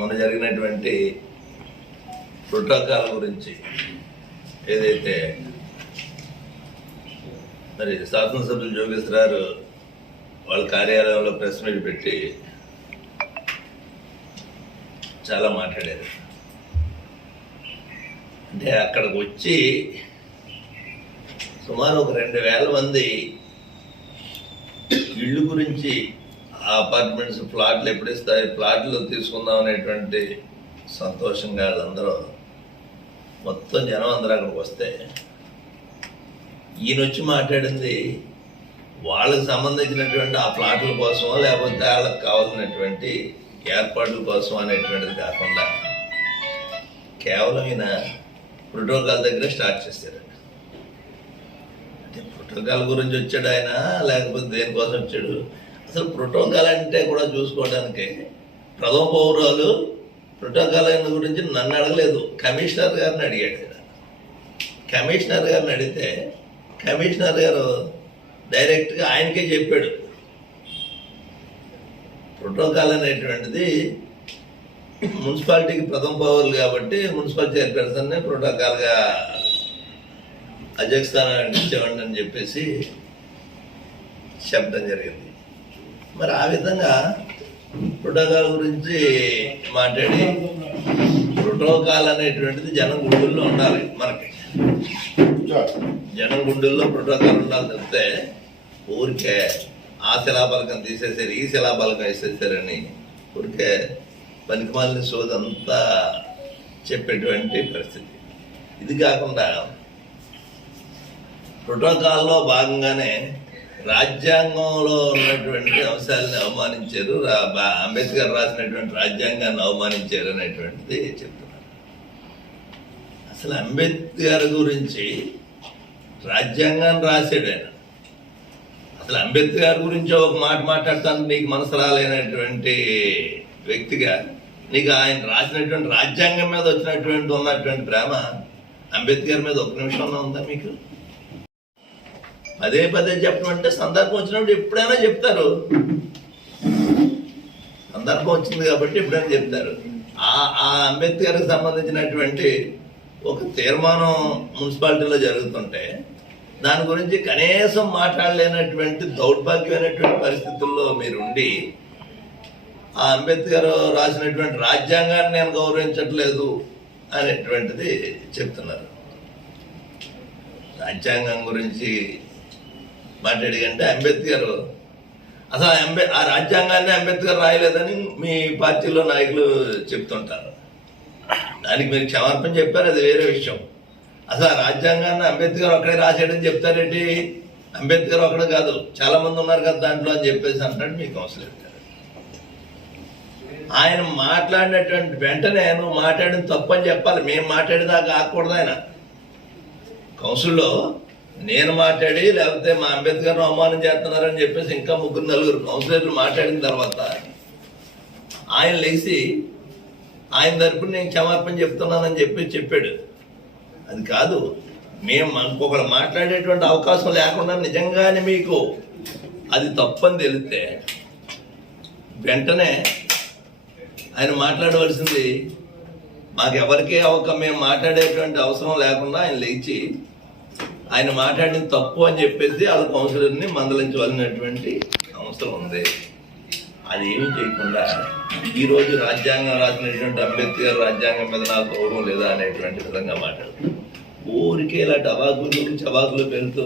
మొన్న జరిగినటువంటి ప్రోటోకాల్ గురించి ఏదైతే మరి శాసనసభ్యులు జోగేశ్వరరావు వాళ్ళ కార్యాలయంలో ప్రెస్ మీట్ పెట్టి చాలా మాట్లాడారు. అంటే అక్కడికి వచ్చి సుమారు ఒక 2,000 మంది ఇళ్ళు గురించి అపార్ట్మెంట్స్ ప్లాట్లు ఎప్పుడు ఇస్తాయి, ప్లాట్లు తీసుకుందాం అనేటువంటి సంతోషంగా వాళ్ళందరూ మొత్తం జనం అందరూ అక్కడికి వస్తే ఈయన వచ్చి మాట్లాడింది వాళ్ళకి సంబంధించినటువంటి ఆ ప్లాట్ల కోసమో లేకపోతే వాళ్ళకి కావాల్సినటువంటి ఏర్పాట్ల కోసం అనేటువంటిది కాకుండా కేవలం ఈయన ప్రోటోకాల్ దగ్గర స్టార్ట్ చేశారు. అంటే ప్రోటోకాల్ గురించి వచ్చాడు ఆయన, లేకపోతే దేనికోసం వచ్చాడు? అసలు ప్రోటోకాల్ అంటే కూడా చూసుకోవడానికి ప్రథమ పౌరాలు ప్రోటోకాల్ గురించి నన్ను అడగలేదు, కమిషనర్ గారిని అడిగాడు. కమిషనర్ గారిని అడిగితే కమిషనర్ గారు డైరెక్ట్గా ఆయనకే చెప్పాడు, ప్రోటోకాల్ అనేటువంటిది మున్సిపాలిటీకి ప్రథమ పౌరులు కాబట్టి మున్సిపల్ చైర్పర్సన్ని ప్రోటోకాల్గా అధ్యక్ష స్థానాన్ని ఇచ్చేవాడిని అని చెప్పేసి చెప్పడం జరిగింది. మరి ఆ విధంగా ప్రోటోకాల్ గురించి మాట్లాడి ప్రోటోకాల్ అనేటువంటిది జనం గుండెల్లో ఉండాలి. మనకి జనం గుండెల్లో ప్రోటోకాల్ ఉండాలి తప్పితే ఊరికే ఆ శిలాపలకం తీసేసారు, ఈ శిలాపలకం వేసేసారని ఊరికే పనికిమాలిన సోదంతా చెప్పేటువంటి పరిస్థితి. ఇది కాకుండా ప్రోటోకాల్లో భాగంగానే రాజ్యాంగంలో ఉన్నటువంటి అంశాలను అవమానించారు, అంబేద్కర్ రాసినటువంటి రాజ్యాంగాన్ని అవమానించారు అనేటువంటిది చెప్తున్నారు. అసలు అంబేద్కర్ గురించి రాజ్యాంగాన్ని రాశాడు ఆయన. అసలు అంబేద్కర్ గురించి ఒక మాట మాట్లాడటానికి నీకు మనసు రాలేనటువంటి వ్యక్తిగా నీకు ఆయన రాసినటువంటి రాజ్యాంగం మీద ఉన్నటువంటి ప్రేమ అంబేద్కర్ మీద ఒక నిమిషంలో ఉందా మీకు? పదే పదే చెప్పడం అంటే సందర్భం వచ్చినప్పుడు ఎప్పుడైనా చెప్తారు, సందర్భం వచ్చింది కాబట్టి ఎప్పుడైనా చెప్తారు. ఆ అంబేద్కర్కి సంబంధించినటువంటి ఒక తీర్మానం మున్సిపాలిటీలో జరుగుతుంటే దాని గురించి కనీసం మాట్లాడలేనటువంటి దౌర్భాగ్యమైనటువంటి పరిస్థితుల్లో మీరుండి ఆ అంబేద్కర్ రాసినటువంటి రాజ్యాంగాన్ని నేను గౌరవించట్లేదు అనేటువంటిది చెప్తున్నారు. రాజ్యాంగం గురించి మాట్లాడికంటే అంబేద్కర్ అసలు ఆ రాజ్యాంగాన్ని అంబేద్కర్ రాయలేదని మీ పార్టీలో నాయకులు చెప్తుంటారు. దానికి మీరు క్షమాపణ చెప్పారు, అది వేరే విషయం. అసలు ఆ రాజ్యాంగాన్ని అంబేద్కర్ ఒక్కడే రాసాడని చెప్తారేంటి? అంబేద్కర్ ఒక్కడే కాదు, చాలా మంది ఉన్నారు కదా దాంట్లో అని చెప్పేసి అంటాడు మీ కౌన్సిలర్ గారు. ఆయన మాట్లాడినటువంటి వెంటనే నువ్వు మాట్లాడిన తప్పు అని చెప్పాలి. మేము మాట్లాడేదాకా ఆకూడదు. ఆయన కౌన్సిల్లో నేను మాట్లాడి లేకపోతే మా అంబేద్కర్ను అవమానం చేస్తున్నారని చెప్పేసి ఇంకా 3-4 కౌన్సిలర్లు మాట్లాడిన తర్వాత ఆయన లేచి ఆయన తరపున నేను క్షమాపణ చెప్తున్నానని చెప్పాడు. అది కాదు, మేము ఇంకొకరు మాట్లాడేటువంటి అవకాశం లేకుండా నిజంగానే మీకు అది తప్పని తెలిస్తే వెంటనే ఆయన మాట్లాడవలసింది. మాకెవరికీ మేము మాట్లాడేటువంటి అవసరం లేకుండా ఆయన లేచి ఆయన మాట్లాడిన తప్పు అని చెప్పేసి వాళ్ళ కౌన్సిలర్ని మందలించవలసినటువంటి అవసరం ఉంది. అది ఏమి చేయకుండా ఈరోజు రాజ్యాంగం రాసినటువంటి అంబేద్కర్ రాజ్యాంగం మీద నాకు గౌరవం లేదా అనేటువంటి విధంగా మాట్లాడుతున్నాం. ఊరికే ఇలాంటి అవాకుల గురించి అవాకులు పెడుతూ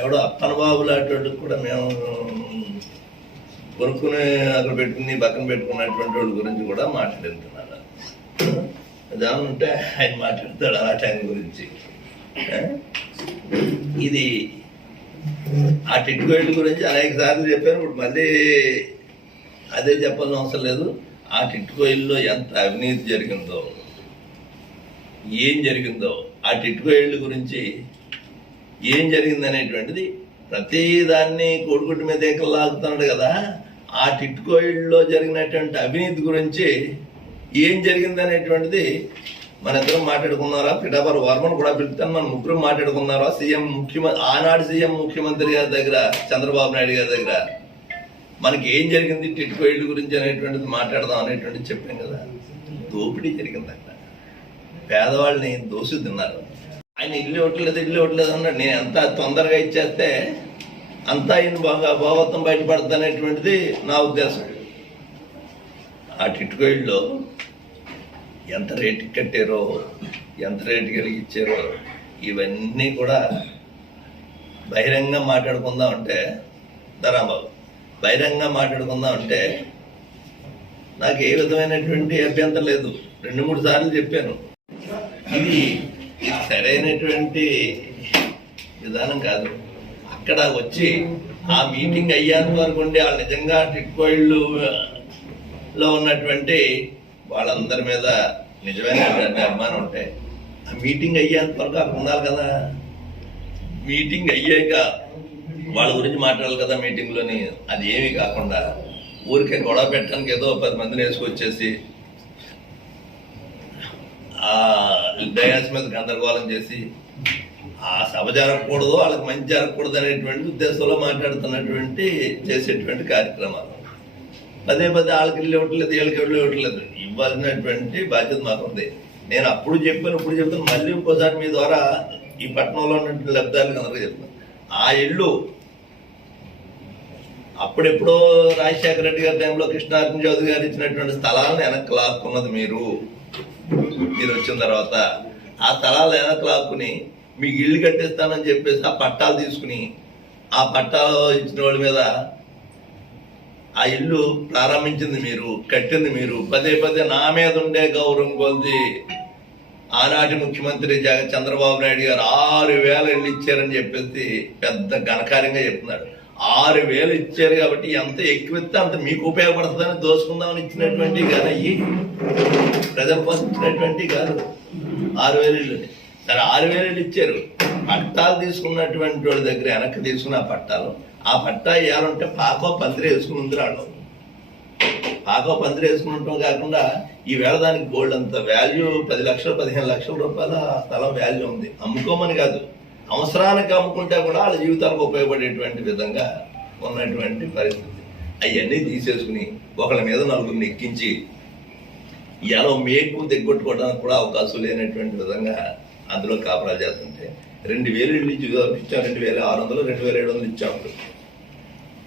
ఎవడో అప్పన బాబు లాంటి కూడా మేము కొనుక్కుని అక్కడ పెట్టుకుని పక్కన పెట్టుకున్నటువంటి వాళ్ళ గురించి కూడా మాట్లాడుతున్నారు. అదేమంటే ఆయన మాట్లాడతాడు ఆ టైం గురించి. ఇది ఆ టిట్కోయిల్ గురించి అనేక సార్లు చెప్పాను, ఇప్పుడు మళ్ళీ అదే చెప్పాల్సిన అవసరం లేదు. ఆ టిట్కోయిల్లో ఎంత అవినీతి జరిగిందో, ఏం జరిగిందో, ఆ టిట్కోయిల్ గురించి ఏం జరిగింది అనేటువంటిది ప్రతి దాన్ని కోడిగుడ్డు మీద లాగుతున్నాడు కదా. ఆ టిట్కోయిల్లో జరిగినటువంటి అవినీతి గురించి ఏం జరిగింది అనేటువంటిది మన ఇద్దరం మాట్లాడుకున్నారా? పిఠాపురం వర్మను కూడా పిలుస్తాను, మన ముగ్గురు మాట్లాడుకున్నారా? ఆనాడు సీఎం ముఖ్యమంత్రి గారి దగ్గర, చంద్రబాబు నాయుడు గారి దగ్గర మనకి ఏం జరిగింది టిట్కో ఇల్లు గురించి అనేటువంటిది మాట్లాడదాం అనేటువంటిది చెప్పాం కదా. దోపిడీ జరిగింది అక్కడ, పేదవాళ్ళని దోసి తిన్నారు. ఆయన ఇల్లు ఇవ్వట్లేదు అన్నాడు. నేను ఎంత తొందరగా ఇచ్చేస్తే అంతా ఆయన భాగవతం బయటపడుతుంది అనేటువంటిది నా ఉద్దేశం. ఆ టిట్కో ఇల్లు ఎంత రేటుకి కట్టారో, ఎంత రేటు కలిగి ఇచ్చారో ఇవన్నీ కూడా బహిరంగంగా మాట్లాడుకుందాం అంటే ధరాబాబు బహిరంగంగా మాట్లాడుకుందాం అంటే నాకు ఏ విధమైనటువంటి అభ్యంతరం లేదు. 2-3 సార్లు చెప్పాను. ఇది సరైనటువంటి విధానం కాదు. అక్కడ వచ్చి ఆ మీటింగ్ అయ్యేంత వరకు ఉండి వాళ్ళు నిజంగా టిట్కో ఇళ్ళులో ఉన్నటువంటి వాళ్ళందరి మీద నిజమైనటువంటి అభిమానం ఉంటే ఆ మీటింగ్ అయ్యేంత వరకు అక్కడ ఉండాలి కదా. మీటింగ్ అయ్యాక వాళ్ళ గురించి మాట్లాడాలి కదా మీటింగ్లోని. అది ఏమీ కాకుండా ఊరికే గొడవ పెట్టడానికి ఏదో 10 మందిని వేసుకొచ్చేసి ఆ డయాస్ మీద గందరగోళం చేసి ఆ సభ జరగకూడదు, వాళ్ళకి మంచి జరగకూడదు అనేటువంటి ఉద్దేశంలో మాట్లాడుతున్నటువంటి చేసేటువంటి కార్యక్రమాలు. పదే వాళ్ళకి ఇల్లు ఇవ్వట్లేదు, వీళ్ళకి ఇవ్వట్లేదు. ఇవ్వాల్సినటువంటి బాధ్యత మాకు ఉంది. నేను అప్పుడు చెప్పాను, ఇప్పుడు చెప్తాను, మళ్ళీ ఇంకోసారి మీ ద్వారా ఈ పట్టణంలో ఉన్నటువంటి లబ్ధాలకు అందరికీ చెప్తాను. ఆ ఇల్లు అప్పుడెప్పుడో రాజశేఖర రెడ్డి గారి టైంలో కృష్ణార్జున చౌదరి గారు ఇచ్చినటువంటి స్థలాలను వెనక్కి లాక్కున్నది మీరు వచ్చిన తర్వాత. ఆ స్థలాలు వెనక్కి లాక్కుని మీకు ఇల్లు కట్టిస్తానని చెప్పేసి ఆ పట్టాలు తీసుకుని ఆ పట్టాలు ఇచ్చిన వాళ్ళ మీద ఆ ఇల్లు ప్రారంభించింది మీరు, కట్టింది మీరు. పదే నా మీద ఉండే గౌరవం కొద్ది ఆనాటి ముఖ్యమంత్రి చంద్రబాబు నాయుడు గారు 6,000 ఇళ్ళు ఇచ్చారని చెప్పేసి పెద్ద ఘనకార్యంగా చెప్తున్నాడు. 6,000 ఇచ్చారు కాబట్టి ఎంత ఎక్కువ ఇస్తే అంత మీకు ఉపయోగపడుతుందని దోసుకుందామని ఇచ్చినటువంటి కాదు, అయ్యి ప్రజల కోసం ఇచ్చినటువంటి కాదు. 6,000 ఇళ్ళని సరే 6,000 ఇళ్ళు ఇచ్చారు. పట్టాలు తీసుకున్నటువంటి వాళ్ళ దగ్గర వెనక్కి తీసుకున్న ఆ పట్టా ఇవ్వాలంటే పాకో పందిరి వేసుకుని ఉంది. రాళ్ళు పాకో పందిరి వేసుకుని ఉండటం కాకుండా ఈవేళ దానికి గోల్డ్ అంత వాల్యూ 10 లక్షలు 15 లక్షల రూపాయల స్థలం వాల్యూ ఉంది. అమ్ముకోమని కాదు, అవసరానికి అమ్ముకుంటే కూడా వాళ్ళ జీవితాలకు ఉపయోగపడేటువంటి విధంగా ఉన్నటువంటి పరిస్థితి. అవన్నీ తీసేసుకుని ఒకళ్ళ మీద 4గురిని ఎక్కించి ఇలా మేకు దిగ్గొట్టుకోవడానికి కూడా అవకాశం లేనటువంటి విధంగా అందులో కాపురాలు చేస్తుంటే 2,000 ఇళ్ళు ఇచ్చాం. 2,600 2,700 ఇచ్చాం.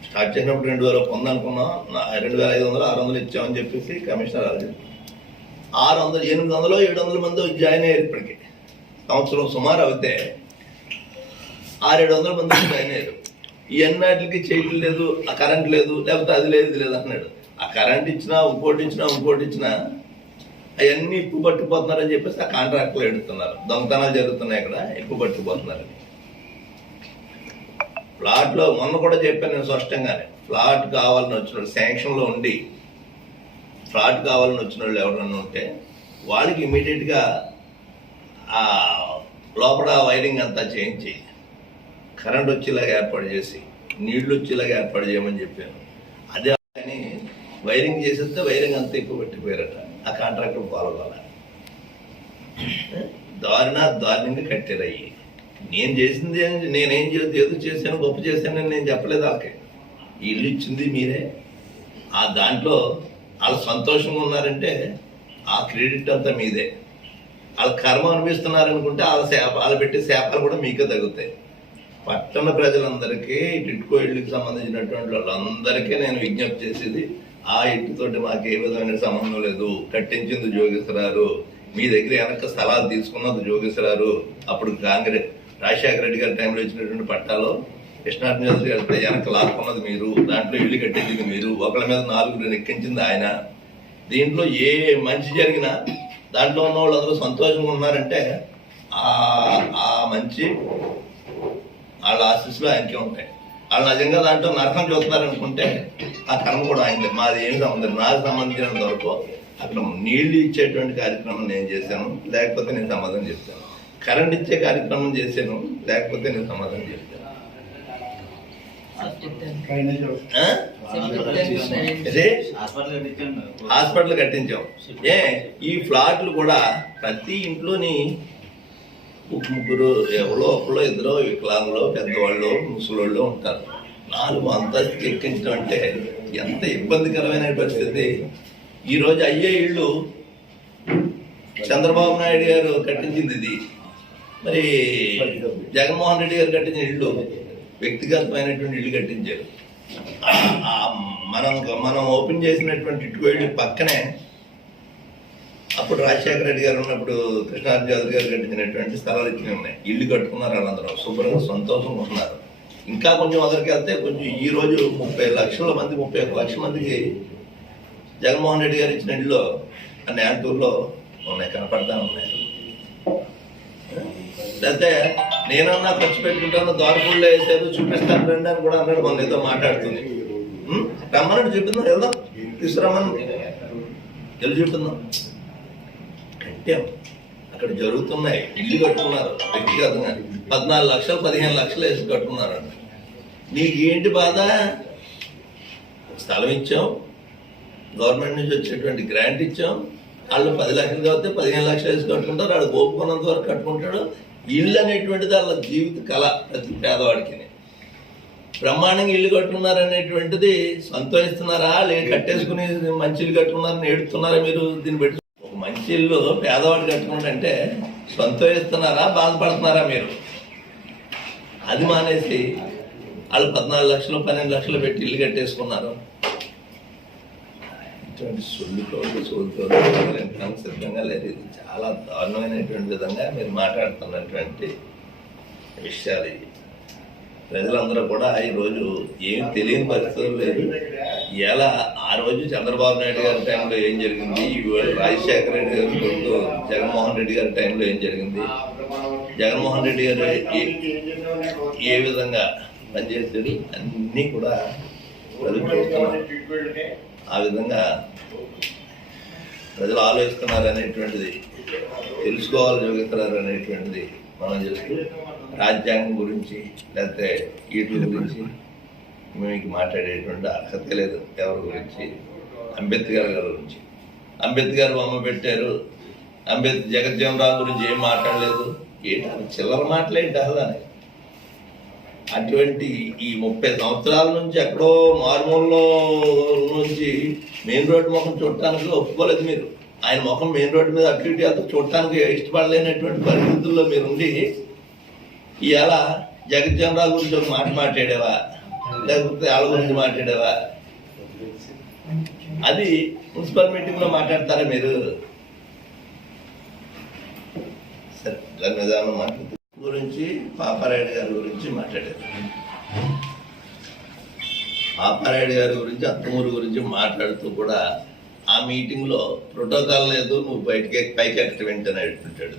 స్టార్ట్ చేసినప్పుడు 2,000 పొందనుకున్నాం, 2,500 600 ఇచ్చామని చెప్పేసి కమిషనర్ అది 600 800 700 మంది జాయిన్ అయ్యారు. ఇప్పటికి సంవత్సరం సుమారు అవుతే 600-700 మంది జాయిన్ అయ్యారు. ఇవన్నిటికి చేయటం లేదు, ఆ కరెంట్ లేదు, లేకపోతే అది లేదు ఇది లేదు అన్నాడు. ఆ కరెంట్ ఇచ్చినా ఇంకోటి ఇచ్చినా అవన్నీ ఇప్పు పట్టుకుపోతున్నారని చెప్పేసి ఆ కాంట్రాక్టులు ఎడుతున్నారు. దొంగతనాలు జరుగుతున్నాయి ఇక్కడ, ఇప్పు పట్టుకుపోతున్నారని. ఫ్లాట్లో మొన్న కూడా చెప్పాను నేను స్పష్టంగానే, ఫ్లాట్ కావాలని వచ్చిన వాళ్ళు శాంక్షన్లో ఉండి ఫ్లాట్ కావాలని వచ్చిన వాళ్ళు ఎవరన్నా ఉంటే వాళ్ళకి ఇమీడియట్గా ఆ లోపల వైరింగ్ అంతా చేయించి కరెంట్ వచ్చేలాగా ఏర్పాటు చేసి నీళ్లు వచ్చేలాగా ఏర్పాటు చేయమని చెప్పాను. అదే కానీ వైరింగ్ చేసేస్తే వైరింగ్ అంతా ఎక్కువ పెట్టిపోయారట. ఆ కాంట్రాక్టర్ ఫాలో అవ్వాలి. దారుణంగా కట్టారయ్యి. నేను చేసింది నేనేం ఏదో చేశాను గొప్ప చేశానని నేను చెప్పలేదు. వాళ్ళకి ఇల్లు ఇచ్చింది మీరే. ఆ దాంట్లో వాళ్ళు సంతోషంగా ఉన్నారంటే ఆ క్రెడిట్ అంతా మీదే. వాళ్ళు కర్మ అనిపిస్తున్నారనుకుంటే వాళ్ళు పెట్టే శాపాలు కూడా మీకే తగ్గుతాయి. పట్టణ ప్రజలందరికీ టిట్కో ఇళ్ళకి సంబంధించినటువంటి వాళ్ళందరికీ నేను విజ్ఞప్తి చేసేది, ఆ ఇంటితోటి మాకు ఏ విధమైన సంబంధం లేదు. కట్టించింది జోగేశ్వరారు, మీ దగ్గర వెనక స్థలాలు తీసుకున్నది జోగేశ్వరారు. అప్పుడు కాంగ్రెస్ రాజశేఖర రెడ్డి గారి టైంలో ఇచ్చినటువంటి పట్టాలో కృష్ణార్జున చౌదరి గారితో వెనక లాక్కున్నది మీరు, దాంట్లో ఇల్లు కట్టించింది మీరు, ఒకళ్ళ మీద 4 ఎక్కించింది ఆయన. దీంట్లో ఏ మంచి జరిగినా దాంట్లో ఉన్న వాళ్ళందరూ సంతోషంగా ఉన్నారంటే ఆ మంచి వాళ్ళ ఆశీస్సులు ఆయనకే ఉంటాయి. వాళ్ళు నిజంగా దాంట్లో నరకం చూస్తున్నారనుకుంటే ఆ కర్మ కూడా ఆయనదే. మాది ఏమి సంబంధం, నాకు సంబంధించినంత వరకు అక్కడ నీళ్లు ఇచ్చేటువంటి కార్యక్రమం నేను చేశాను, లేకపోతే నేను సమాధానం చెప్తాను. కరెంట్ ఇచ్చే కార్యక్రమం చేశాను, లేకపోతే నేను సమాధానం చెప్తాను. హాస్పిటల్ కట్టించాం. ఈ ఫ్లాట్లు కూడా ప్రతి ఇంట్లోని 3 ఎవరో ఒకళ్ళు 2 వికలాంగులు, పెద్దవాళ్ళు, ముసలోళ్ళు ఉంటారు. 4 అంతస్తుకి ఎక్కించడం అంటే ఎంత ఇబ్బందికరమైన పరిస్థితి. ఈరోజు అయ్యే ఇళ్ళు చంద్రబాబు నాయుడు గారు కట్టించింది ఇది, మరి జగన్మోహన్ రెడ్డి గారు కట్టించిన ఇళ్ళు వ్యక్తిగతమైనటువంటి ఇల్లు కట్టించారు. మనం ఓపెన్ చేసినటువంటి ఇటువైపు పక్కనే అప్పుడు రాజశేఖర రెడ్డి గారు ఉన్నప్పుడు కృష్ణారావు చౌదరి గారు కట్టించినటువంటి స్థలాలు ఇచ్చినవి ఉన్నాయి. ఇల్లు కట్టుకున్నారు, వాళ్ళందరూ శుభ్రంగా సంతోషంగా ఉన్నారు. ఇంకా కొంచెం మొదటికి వెళ్తే కొంచెం ఈ రోజు 30 లక్షల మంది 31 లక్షల మందికి జగన్మోహన్ రెడ్డి గారు ఇచ్చిన ఇల్లు ఆ నేటూరులో ఉన్నాయి, కనపడతా ఉన్నాయి. లేకపోతే నేనన్నా ఖర్చు పెట్టుకుంటాను, దోరపూడిలో వేసారు, చూపిస్తాను రండి అని కూడా అన్నాడు. మన ఏదో మాట్లాడుతుంది. రమ్మని చెప్పిందాం, వెళ్దాం, తీసుకురమ్మని వెళ్ళి చెప్పిందాం. కట్టాం, అక్కడ జరుగుతున్నాయి. ఇల్లు కట్టుకున్నారు వ్యక్తిగతంగా 14 లక్షలు 15 లక్షలు వేసి కట్టుకున్నారు. నీకేంటి బాధ? స్థలం ఇచ్చాం, గవర్నమెంట్ నుంచి వచ్చేటువంటి గ్రాంట్ ఇచ్చాం, వాళ్ళు 10 లక్షలు కాబట్టి 15 లక్షలు వేసి కట్టుకుంటారు. వాడు ఓపుకున్నంత వరకు కట్టుకుంటాడు. ఇల్లు అనేటువంటిది వాళ్ళ జీవిత కళ. ప్రతి పేదవాడికి బ్రహ్మాండంగా ఇల్లు కట్టుకున్నారు అనేటువంటిది సంతోషిస్తున్నారా? లేదు కట్టేసుకుని మంచి ఇల్లు కట్టుకున్నారని ఏడుతున్నారా? మీరు దీన్ని పెట్టి ఒక మంచి ఇల్లు పేదవాడు కట్టుకుంటే సంతోషిస్తున్నారా, బాధపడుతున్నారా? మీరు అది మానేసి వాళ్ళు 14 లక్షలు 12 లక్షలు పెట్టి ఇల్లు కట్టేసుకున్నారు. ఇటువంటి సొల్లుకోవడం సిద్ధంగా లేదు. ఇది చాలా దారుణమైనటువంటి విధంగా మీరు మాట్లాడుతున్నటువంటి విషయాలు ఇవి. ప్రజలందరూ కూడా ఈరోజు ఏమి తెలియని పరిస్థితులు లేదు. ఇలా ఆ రోజు చంద్రబాబు నాయుడు గారి టైంలో ఏం జరిగింది, ఇవాళ రాజశేఖర రెడ్డి గారి కొడుకు జగన్మోహన్ రెడ్డి గారి టైంలో ఏం జరిగింది, జగన్మోహన్ రెడ్డి గారు ఏ విధంగా పనిచేసేది అన్నీ కూడా ప్రజలు చూస్తున్నారు. ఆ విధంగా ప్రజలు ఆలోచిస్తున్నారు అనేటువంటిది తెలుసుకోవాలి, యోగిస్తున్నారు అనేటువంటిది మనం చేస్తూ రాజ్యాంగం గురించి లేకపోతే వీటి గురించి మీకు మాట్లాడేటువంటి అర్హత లేదు. ఎవరి గురించి? అంబేద్కర్ గారి గురించి. అంబేద్కర్ బొమ్మ పెట్టారు, జగజ్జీవన్ రామ్ గురించి ఏం మాట్లాడలేదు. ఏంటి చిల్లర మాట్లాడేంటి అసలు? అటువంటి ఈ 30 సంవత్సరాల నుంచి ఎక్కడో మారుమూలలో నుంచి మెయిన్ రోడ్డు ముఖం చూడటానికి ఒప్పుకోలేదు మీరు. ఆయన ముఖం మెయిన్ రోడ్డు మీద అటు ఇటు అంతా చూడటానికి ఇష్టపడలేనటువంటి పరిస్థితుల్లో మీరుండి ఇవాళ జగజ్జీవన్ రామ్ గురించి ఒక మాట మాట్లాడేవా, లేకపోతే వాళ్ళ గురించి మాట్లాడేవా? అది మున్సిపల్ మీటింగ్లో మాట్లాడతారా మీరు? సరే, దాని మీద మాట్లాడుతూ గురించి పాపారాయుడు గారి గురించి మాట్లాడారు. పాపారాయుడు గారి గురించి, అత్తమూరు గురించి మాట్లాడుతూ కూడా ఆ మీటింగ్లో ప్రోటోకాల్ లేదు, నువ్వు పైకి ఎక్కటి వెంటనే అడుగుతుంటాడు.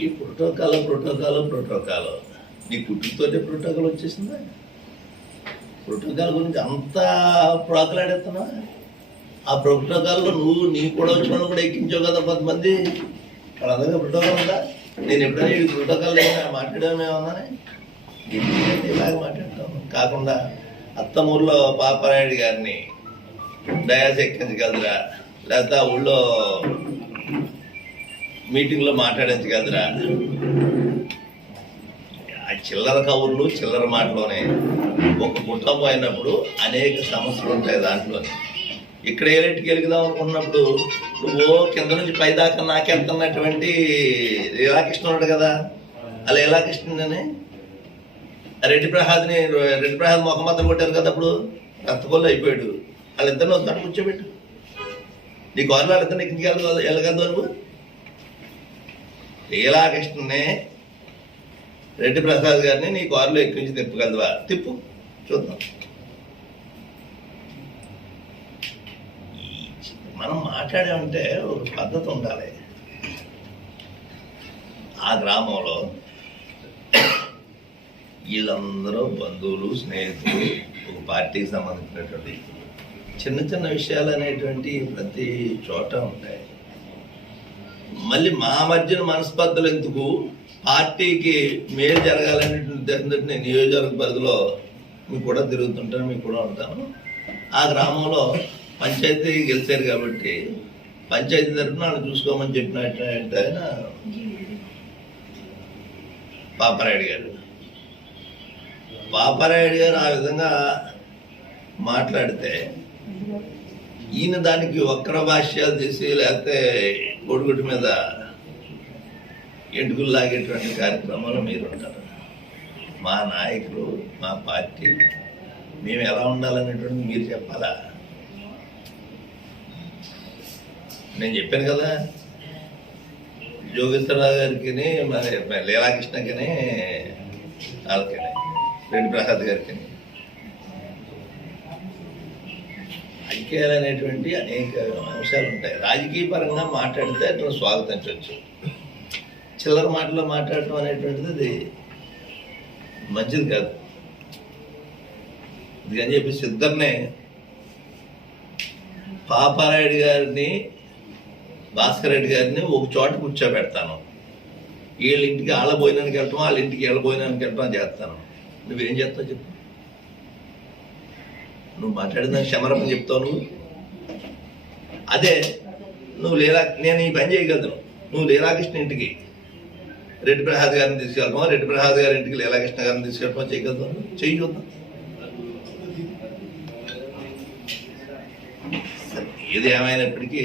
ఈ ప్రోటోకాల్ నీ పుట్టుకతోటే ప్రోటోకాల్ వచ్చేసిందా? ప్రోటోకాల్ గురించి అంతా ప్రోకలాడేస్తున్నా. ఆ ప్రోటోకాల్లో నీ కూడా వచ్చిన కూడా ఎక్కించావు కదా కొంతమంది. వాళ్ళందరికీ ప్రోటోకాల్ ఉందా? నేను ఎప్పుడైనా ఈ ప్రోటోకాల్ మాట్లాడామేమన్నానే ఇలాగ మాట్లాడతాను. కాకుండా అత్తమూరులో పాపారాయుడు గారిని డయాస్ ఎక్కించగలరా, లేకపోతే ఆ ఊళ్ళో మీటింగ్లో మాట్లాడించగలరా? ఆ చిల్లర కబుర్లు చిల్లర మాటలోనే ఒక కుటుంబం అయినప్పుడు అనేక సమస్యలు ఉంటాయి దాంట్లోనే. ఇక్కడ ఏ రేటుకి వెలుగుదాం అనుకున్నప్పుడు నువ్వు కింద నుంచి పైదాకా నాకెళ్తున్నటువంటి లీలాకృష్ణ ఉన్నాడు కదా, ఆ లీలాకృష్ణని రెడ్డి ప్రసాద్ మొహమ్మద్ కొట్టారు కదా, అప్పుడు రక్తకొల్లు అయిపోయాడు. వాళ్ళిద్దరిని వస్తాడు కూర్చోబెట్టు. నీ కారులో వాళ్ళిద్దరిని ఎక్కించగలదు వెళ్ళగలదు నువ్వు? లీలాకృష్ణనే రెడ్డి ప్రసాద్ గారిని నీ కారులో ఎక్కించి తిప్పగలదువా? తిప్పు చూద్దాం. మనం మాట్లాడామంటే ఒక పద్ధతి ఉండాలి. ఆ గ్రామంలో వీళ్ళందరూ బంధువులు, స్నేహితులు, ఒక పార్టీకి సంబంధించినటువంటి చిన్న చిన్న విషయాలు అనేటువంటి ప్రతి చోట ఉంటాయి. మళ్ళీ మా మధ్యన మనస్పర్ధలు ఎందుకు? పార్టీకి మేలు జరగాలనేటువంటి నియోజకవర్గ పరిధిలో మీకు కూడా తిరుగుతుంటాను, మీకు కూడా ఉంటాను. ఆ గ్రామంలో పంచాయతీ గెలిచారు కాబట్టి పంచాయతీ తరఫున వాళ్ళు చూసుకోమని చెప్పినట్టు ఆయన పాపారాయుడు గారు ఆ విధంగా మాట్లాడితే ఈయన దానికి వక్ర భాష్యాలు తీసి లేకపోతే గొడుగుడి మీద ఎంటుకలు లాగేటువంటి కార్యక్రమాలు మీరు ఉంటారు. మా నాయకులు, మా పార్టీ, మేము ఎలా ఉండాలనేటువంటి మీరు చెప్పాలా? నేను చెప్పాను కదా, జోగేశ్వరరావు గారికి, మరి లీలాకృష్ణకి, వాళ్ళకి, రెడ్డి ప్రసాద్ గారికి రాజకీయాలు అనేటువంటి అనేక అంశాలు ఉంటాయి. రాజకీయ పరంగా మాట్లాడితే అట్లా స్వాగతించవచ్చు. చిల్లర మాటలో మాట్లాడటం అనేటువంటిది అది మంచిది కాదు. అందుకని చెప్పేసి ఇద్దరినే, పాపారాయుడు గారిని, భాస్కర్ రెడ్డి గారిని ఒక చోట కూర్చోబెడతాను. వీళ్ళ ఇంటికి వాళ్ళ భోజనానికి వెళ్ళటం, వాళ్ళ ఇంటికి వీళ్ళ భోజనానికి వెళ్ళటం చేస్తాను. నువ్వేం చేస్తావు చెప్పు? నువ్వు మాట్లాడిన క్షమరపం చెప్తావు నువ్వు. అదే నువ్వు నేను ఈ పని చేయగలను. నువ్వు లీలాకృష్ణ ఇంటికి రెడ్డి ప్రసాద్ గారిని తీసుకెళ్తావు, రెడ్డి ప్రసాద్ గారి ఇంటికి లీలాకృష్ణ గారిని తీసుకెళ్ళటం చేయగలుగుతావు? చెయ్యి చూద్దాం. ఏది ఏమైనప్పటికీ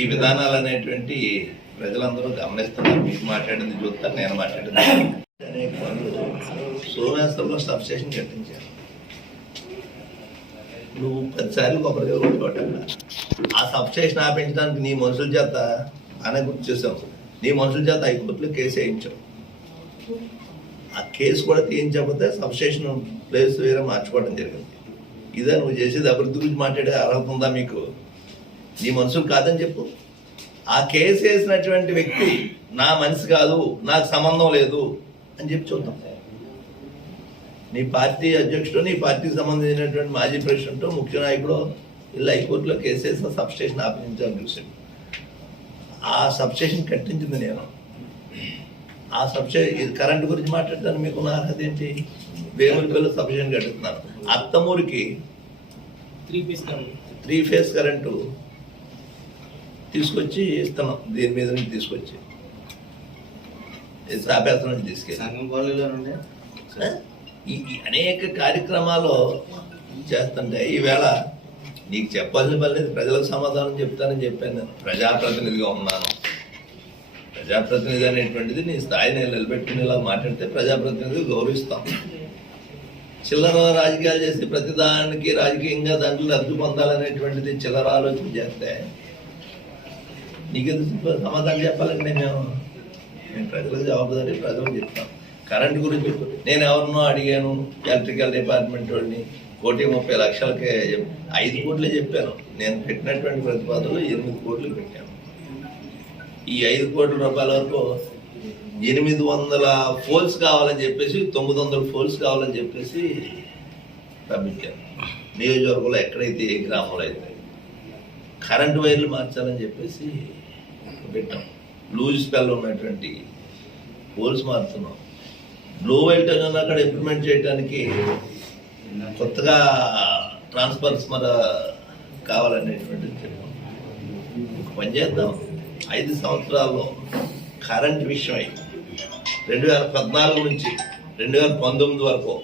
ఈ విధానాలు అనేటువంటి ప్రజలందరూ గమనిస్తున్నారు. మీకు మాట్లాడింది చూస్తారు, నేను మాట్లాడింది. అనేక పనులు సోమేశ్వరంలో సబ్ స్టేషన్ కట్టించారు. నువ్వు 10 సార్లు కొబ్బరిగా కొట్టుకోవటం. ఆ సబ్ స్టేషన్ ఆపించడానికి నీ మనుషుల చేత అనే గుర్తు చేసావు. నీ మనుషుల చేత హైకోర్టులో కేసు వేయించావు. ఆ కేసు కూడా తీయించకపోతే సబ్ స్టేషన్ ప్లేస్ వేరే మార్చుకోవడం జరిగింది. ఇదే నువ్వు చేసేది? అభివృద్ధి గురించి మాట్లాడే అర్హత ఉందా మీకు? నీ మనుషులు కాదని చెప్పు. ఆ కేసు వేసినటువంటి వ్యక్తి నా మనిషి కాదు, నాకు సంబంధం లేదు అని చెప్పి చూద్దాం. నీ పార్టీ అధ్యక్షుడు, నీ పార్టీకి సంబంధించినటువంటి మాజీ ప్రెసిడెంట్, ముఖ్య నాయకుడు ఇలా హైకోర్టులో కేసు వేసిన సబ్ స్టేషన్ ఆపించాలని చూసాడు. ఆ సబ్ స్టేషన్ కట్టించింది నేను. ఆ సబ్ స్టేషన్ కరెంటు గురించి మాట్లాడతాను. మీకున్న అర్హత ఏంటి? వేములపల్లి సబ్ స్టేషన్ కట్టుతున్నాను. అత్తమూరికి 3 ఫేజ్ కరెంటు తీసుకొచ్చి ఇస్తున్నాం. దీని మీద నుంచి తీసుకొచ్చి సాపేత్ర నుంచి తీసుకెళ్ళి ఈ అనేక కార్యక్రమాలు చేస్తుంటే ఈవేళ నీకు చెప్పాల్సిన పని లేదు. ప్రజలకు సమాధానం చెప్తానని చెప్పాను. నేను ప్రజాప్రతినిధిగా ఉన్నాను. ప్రజాప్రతినిధి అనేటువంటిది నీ స్థాయిని నిలబెట్టుకునేలా మాట్లాడితే ప్రజాప్రతినిధి గౌరవిస్తాం. చిల్లర రాజకీయాలు చేసి ప్రతిదానికి రాజకీయంగా దాంట్లో లబ్ధి పొందాలనేటువంటిది చిల్లర ఆలోచన చేస్తే నీకెందుకు సమాధానం చెప్పాలంటే నేను ప్రజలకు జవాబుదారీ ప్రజలకు చెప్తాను. కరెంటు గురించి నేను ఎవరినో అడిగాను, ఎలక్ట్రికల్ డిపార్ట్మెంట్ వాడిని 1,30 లక్షలకే 5 కోట్లే చెప్పాను. నేను పెట్టినటువంటి ప్రతిపాదనలో 8 కోట్లు పెట్టాను. ఈ 5 కోట్ల రూపాయల వరకు 800 పోల్స్ కావాలని చెప్పేసి 900 పోల్స్ కావాలని చెప్పేసి పంపించాను. నియోజకవర్గంలో ఎక్కడైతే ఏ గ్రామంలో అయితే కరెంటు వైర్లు మార్చాలని చెప్పేసి పెట్టాం. లూజ్ స్పెల్ ఉన్నటువంటి పోల్స్ మారుతున్నాం. లో వోల్టేజ్ ఉన్న అక్కడ ఇంప్లిమెంట్ చేయడానికి కొత్తగా ట్రాన్స్ఫార్మర్ కావాలనేటువంటిది చెప్పాం. ఒక పని చేద్దాం. 5 సంవత్సరాల్లో కరెంట్ విషయమై 2014 నుంచి 2019 వరకు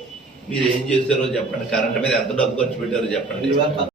మీరు ఏం చేశారో చెప్పండి. కరెంట్ మీద ఎంత డబ్బు ఖర్చు పెట్టారో చెప్పండి.